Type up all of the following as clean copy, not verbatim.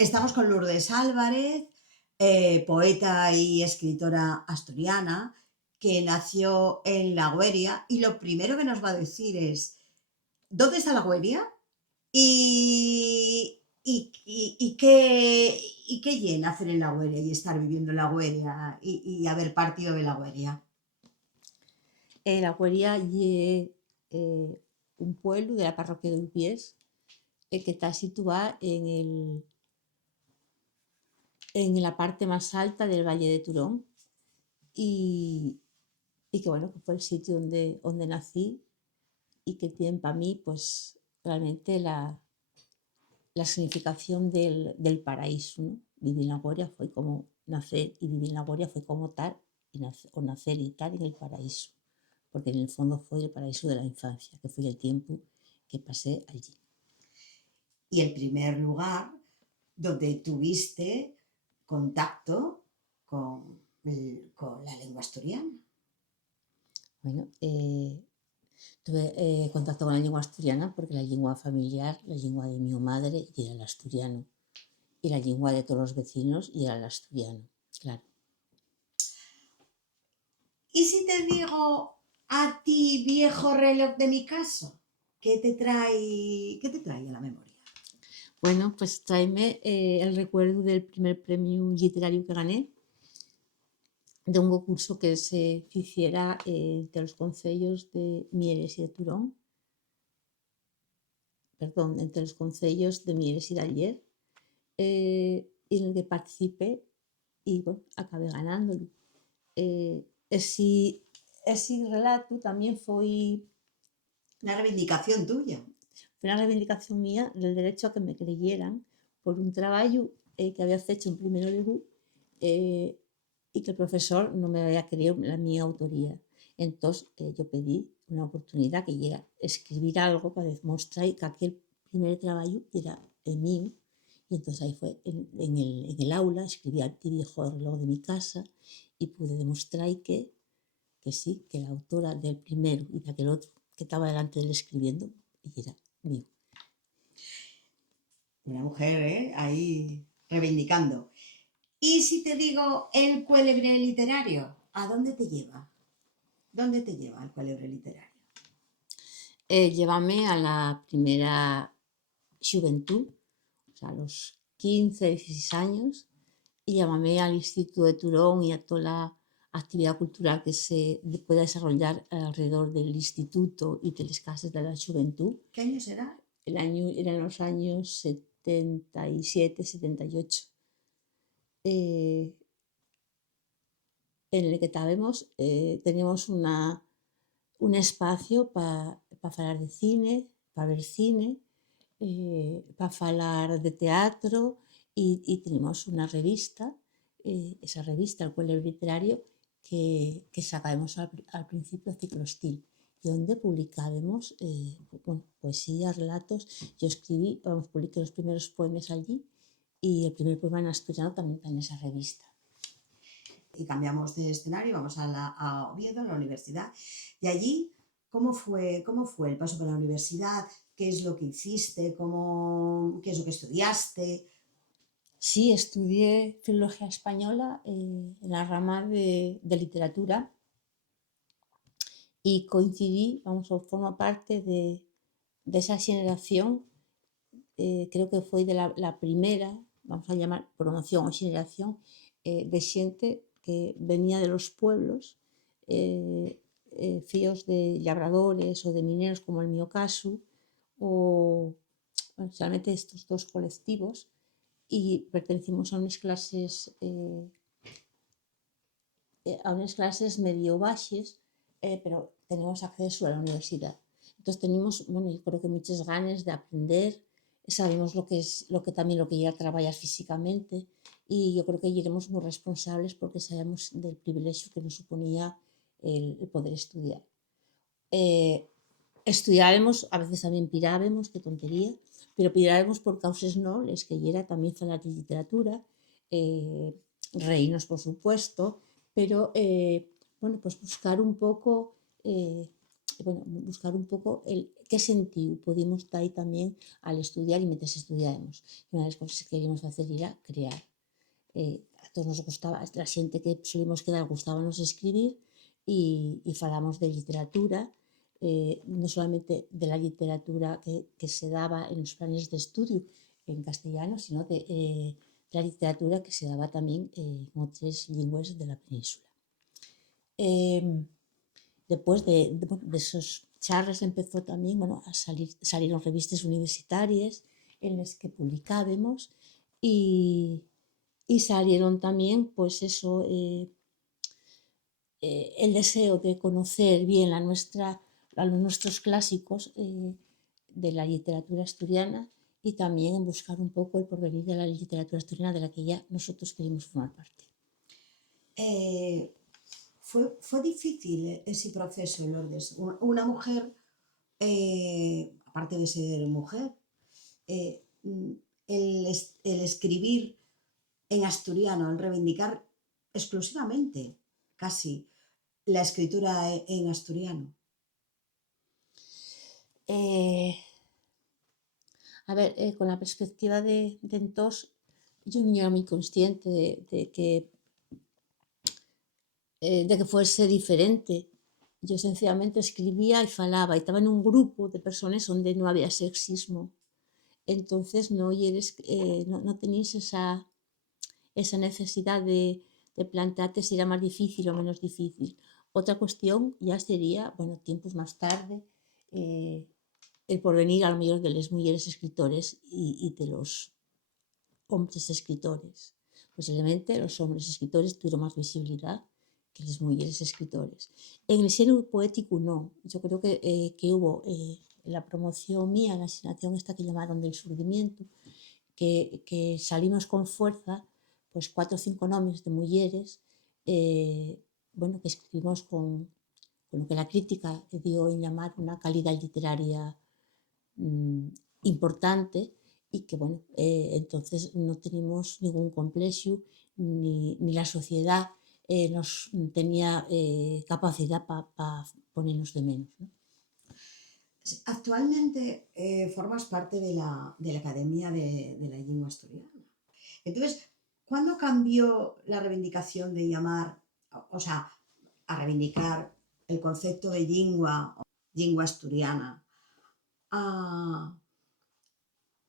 Estamos con Lourdes Álvarez, poeta y escritora asturiana, que nació en La Gueria, y lo primero que nos va a decir es, ¿dónde está La Gueria? ¿Y qué llena hacer en La Gueria y estar viviendo en La Gueria y haber partido de La Gueria? La Gueria ye un pueblo de la parroquia de Ulpiés que está situado en la parte más alta del Valle de Turón y, y que bueno, que fue el sitio donde nací y que tiene para mí pues realmente la significación del paraíso, ¿no? Vivir en la Gueria fue como nacer y vivir en la Gueria fue como tal o nacer y tal en el paraíso, porque en el fondo fue el paraíso de la infancia, que fue el tiempo que pasé allí. Y el primer lugar donde tuviste contacto con la lengua asturiana. Bueno, tuve contacto con la lengua asturiana porque la lengua familiar, la lengua de mi madre, y era el asturiano. Y la lengua de todos los vecinos y era el asturiano, claro. ¿Y si te digo a ti, viejo reloj de mi caso? ¿Qué te trae a la memoria? Bueno, pues tráeme el recuerdo del primer premio literario que gané, de un concurso que se hiciera entre los concellos de Mieres y de Turón, perdón, entre los concellos de Mieres y de Aller, en el que participé y bueno, acabé ganándolo. Ese, ese relato también Una reivindicación tuya. fue una reivindicación mía del derecho a que me creyeran por un trabajo que había hecho en primero de U eh, y que el profesor no me había creído la mi autoría. Entonces yo pedí una oportunidad que era escribir algo para demostrar que aquel primer trabajo era mío. Y entonces ahí fue, en el aula, escribí al viejo reloj de mi casa y pude demostrar que sí, que la autora del primero y de aquel otro que estaba delante de él escribiendo y era mío. Una mujer, ¿eh? Ahí reivindicando. ¿Y si te digo el cuélebre literario? ¿A dónde te lleva? ¿Dónde te lleva el cuélebre literario? Llévame a la primera juventud, o sea, a los 15, 16 años, y llámame al Instituto de Turón y a toda la actividad cultural que se pueda desarrollar alrededor del instituto y de las casas de la juventud. ¿Qué año será? Eran los años 77, 78. Eh, en el que teníamos un espacio para hablar de cine, para ver cine, para hablar de teatro y tenemos una revista, esa revista, el Cuello Literario, que sacábamos al principio Ciclo Estil, donde publicábamos bueno, poesía, relatos. Yo escribí, publiqué los primeros poemas allí y el primer poema en asturiano también está en esa revista. Y cambiamos de escenario, vamos a Oviedo, a la universidad. Y allí, ¿cómo fue el paso por la universidad? ¿Qué es lo que hiciste? ¿Qué es lo que estudiaste? Sí, estudié filología española en la rama de literatura y coincidí, vamos, o formo parte de esa generación, creo que fue de la primera, vamos a llamar promoción o generación, de gente que venía de los pueblos, fíos de labradores o de mineros, como el mío caso, o bueno, solamente estos dos colectivos, y pertenecimos a unas clases medio baixes, pero tenemos acceso a la universidad. Entonces tenemos, bueno, yo creo que muchas ganas de aprender, sabemos lo que ya trabajar físicamente y yo creo que iremos muy responsables porque sabemos del privilegio que nos suponía el poder estudiar. Eh, Estudiáramos, a veces también pirábamos, qué tontería, pero pirábamos por causas nobles, que era también falar de literatura, reírnos, por supuesto, pero bueno, pues buscar un poco bueno, buscar un pouco que sentiu podíamos dar aí tamén al estudiar e mentres estudiáramos. E unha das cousas que queríamos facer era crear. A todos nos gustaba, a xente que solimos quedar gustábanos escribir e falamos de literatura, non solamente de la literatura que se daba en os planes de estudio en castellano, sino de la literatura que se daba tamén en outras linguas de la península. Despois bueno, esos charlas empezou tamén, bueno, a saliron revistas universitarias en las que publicábamos e salieron tamén, pois eso, el deseo de conocer bien a nuestros clásicos de la literatura asturiana y también en buscar un poco el porvenir de la literatura asturiana de la que ya nosotros queríamos formar parte. Fue difícil ese proceso, Lourdes. Una mujer, aparte de ser mujer, el escribir en asturiano, el reivindicar exclusivamente, casi, la escritura en asturiano. A ver, con la perspectiva de entós, yo non era moi consciente de que fuese diferente. Yo sencillamente escribía e falaba e estaba nun grupo de personas onde non había sexismo. Entonces no tenías esa necesidad de plantearte si era máis difícil ou menos difícil. Outra cuestión ya sería, bueno, tiempos máis tarde, el porvenir a lo mellor de las mulleres escritores y de los hombres escritores. Posiblemente los hombres escritores tuvieron más visibilidad que las mujeres escritores. En el género poético no. Yo creo que hubo la promoción mía, la asignación esta que llamaron del surgimiento, que salimos con fuerza, pues 4 o 5 nombres de mujeres, bueno, que escribimos con lo que la crítica dio en llamar una calidad literaria importante y que, bueno, entonces no teníamos ningún complejo ni la sociedad nos tenía capacidad para ponernos de menos, ¿no? Actualmente formas parte de la Academia de la Lengua Asturiana. Entonces, ¿cuándo cambió la reivindicación de llamar, o sea, a reivindicar el concepto de lengua asturiana,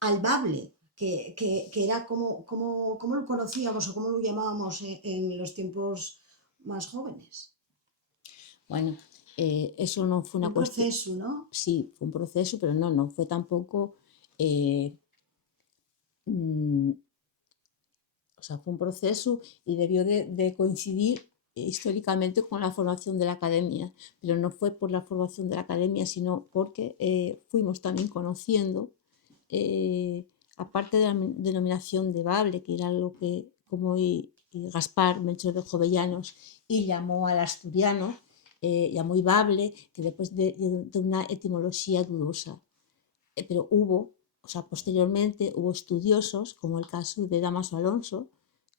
al bable, que era como lo conocíamos o como lo llamábamos en los tiempos más jóvenes? Bueno, eso no fue una cuestión. Un proceso, ¿no? Sí, fue un proceso, pero no fue tampoco. O sea, fue un proceso y debió de coincidir históricamente con la formación de la academia, pero no fue por la formación de la academia, sino porque fuimos también conociendo, aparte de la denominación de bable, que era lo que como Gaspar Melchor de Jovellanos y llamó al asturiano, llamó bable, que después de una etimología dudosa. Pero o sea, posteriormente hubo estudiosos, como el caso de Damaso Alonso,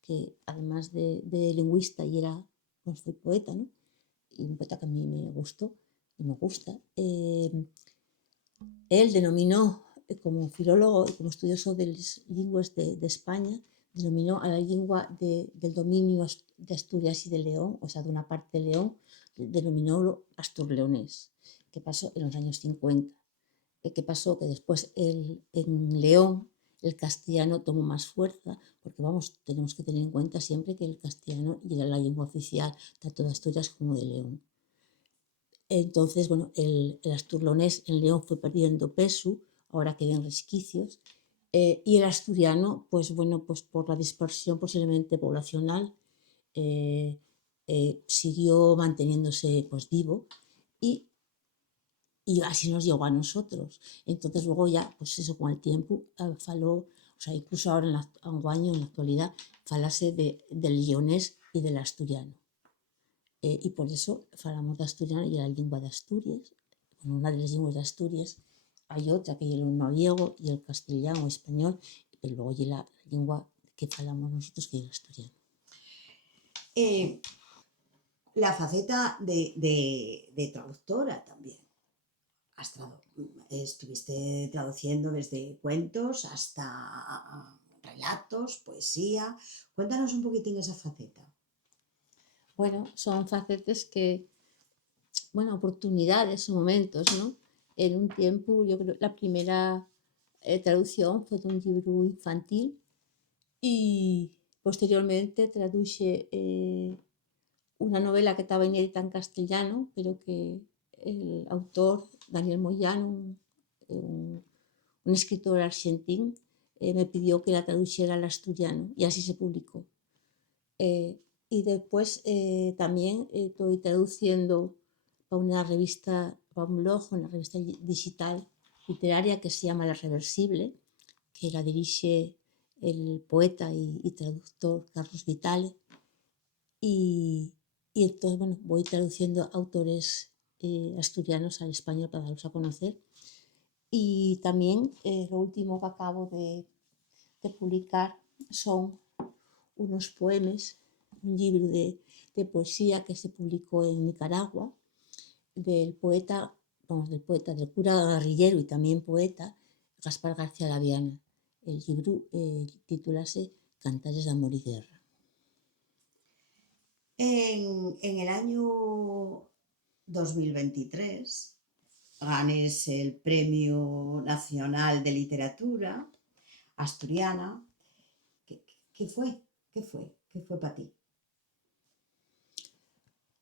que además de lingüista y era, pues fue poeta, ¿no? Y un poeta que a mí me gustó y me gusta. Él denominó, como filólogo y como estudioso de las lenguas de España, denominó a la lengua del dominio de Asturias y de León, o sea, de una parte de León, denominólo asturleonés, que pasó en los años 50. ¿Qué pasó? Que después en León el castellano tomó más fuerza, porque tenemos que tener en cuenta siempre que el castellano era la lengua oficial tanto de Asturias como de León. Entonces, bueno, el asturleonés en León fue perdiendo peso, ahora quedan resquicios, y el asturiano, pues bueno, pues por la dispersión posiblemente poblacional, siguió manteniéndose pues vivo y así nos llegó a nosotros. Entonces luego ya, pues eso, con el tiempo, faló, o sea, incluso ahora en la actualidad, falase del leonés y del asturiano. Y por eso falamos de asturiano y de la lengua de Asturias. Bueno, una de las lenguas de Asturias, hay otra que es el noriego y el castellano o español, pero luego hay la lengua que falamos nosotros, que es el asturiano. La faceta de traductora también. estuviste traduciendo desde cuentos hasta relatos, poesía. Cuéntanos un poquitín esa faceta. Bueno, son facetes que, bueno, oportunidades o momentos, ¿no? En un tiempo, yo creo, la primera traducción fue de un libro infantil y posteriormente traduje una novela que estaba inédita en castellano, pero que el autor, Daniel Moyano, un escritor argentino, me pidió que la tradujera al asturiano y así se publicó. Y después también estoy traduciendo para una revista, para un blog, una revista digital literaria que se llama La Reversible, que la dirige el poeta y traductor Carlos Vitale. Y entonces, bueno, voy traduciendo autores asturianos al español para darlos a conocer. Y también lo último que acabo de publicar son unos poemas, un libro de poesía que se publicó en Nicaragua, del poeta, vamos, del cura guerrillero y también poeta, Gaspar García Laviana. El libro titulase Cantares de amor y guerra. En el año 2023 ganes el Premio Nacional de Literatura Asturiana. ¿Qué fue? ¿Qué fue? ¿Qué fue para ti?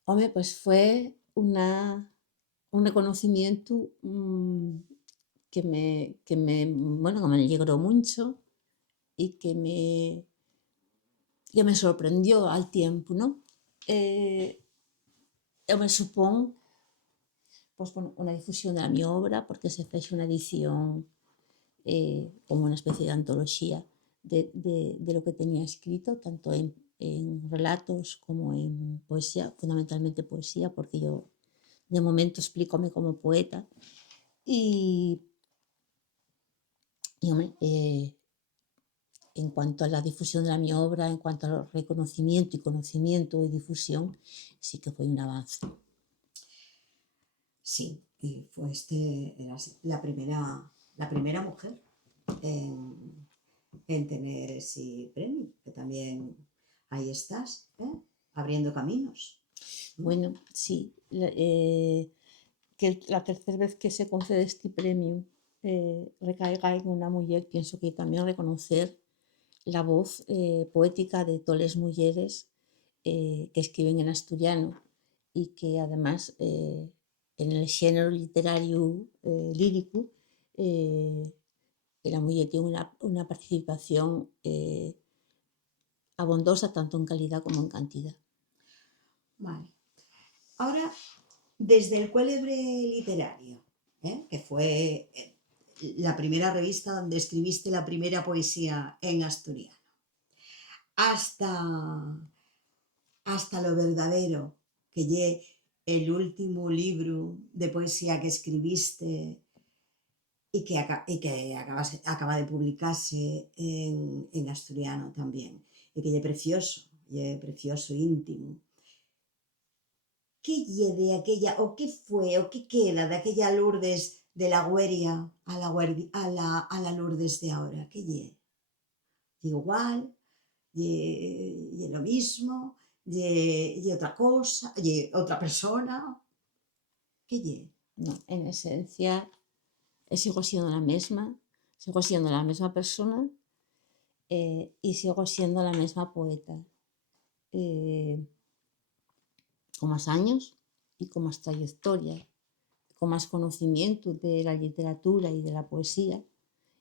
Hombre, pues fue un reconocimiento bueno, que me alegró mucho y que me sorprendió al tiempo, ¿no? Yo me supongo pues, bueno, una difusión de mi obra, porque se fez una edición como una especie de antología de lo que tenía escrito, tanto en relatos como en poesía, fundamentalmente poesía, porque yo de momento explícome como poeta. Y hombre, en cuanto a la difusión de mi obra, en cuanto al reconocimiento y conocimiento y difusión, sí que fue un avance. Sí, y eras la primera mujer en tener ese premio, que también ahí estás, abriendo caminos. Bueno, sí, que la tercera vez que se concede este premio recaiga en una mujer, pienso que también reconocer la voz poética de todas las mujeres que escriben en asturiano y que además en el género literario lírico la mujer tiene una participación abondosa tanto en calidad como en cantidad. Vale. Ahora, desde el Cuélebre Literario, que fue la primera revista donde escribiste la primera poesía en asturiano, hasta Lo Verdadero, que lle el último libro de poesía que escribiste y que acaba de publicarse en asturiano también, y que lle precioso, íntimo. ¿Qué lle de aquella, o qué fue, o qué queda de aquella Lourdes de la Gueria a la Lourdes de ahora? ¿Qué lle? Igual, lle lo mismo, lle otra cosa, lle otra persona. ¿Qué lle? No, en esencia sigo siendo la misma persona y sigo siendo la misma poeta. Con más años y con más trayectoria, con más conocimiento de la literatura y de la poesía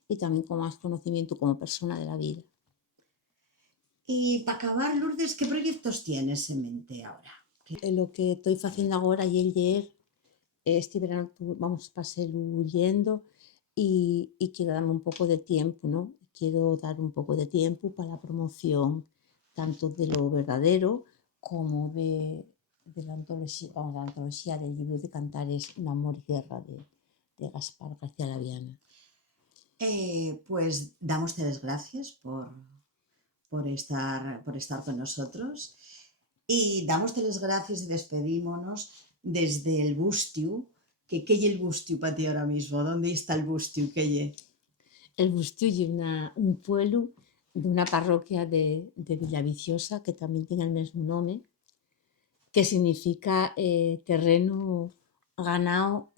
y también con más conocimiento como persona de la vida. Y para acabar, Lourdes, ¿qué proyectos tienes en mente ahora? Lo que estoy haciendo ahora y el leer, este verano vamos a pasarlo leyendo y quiero darme un poco de tiempo, ¿no? Quiero dar un poco de tiempo para la promoción tanto de Lo Verdadero como de la antología del libro de Cantares, Un amor y guerra de Gaspar García Laviana. Pues dámoste las gracias por estar con nosotros y dámoste las gracias y despedímonos desde el Bustiu Que lle el Bustiu para ti ahora mismo? ¿Dónde está el Bustiu? Que lle? El Bustiu ye un pueblu d'una parroquia de Villaviciosa que también tiene el mesmo nome, que significa terreno ganao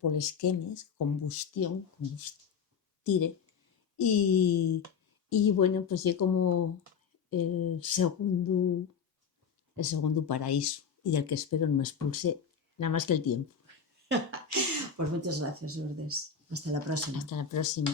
poles quemes, combustión, combustire, y bueno, pues ye como el segundo paraíso, y del que espero no me expulse nada más que el tiempo. Pues muchas gracias, Lourdes. Hasta la próxima. Hasta la próxima.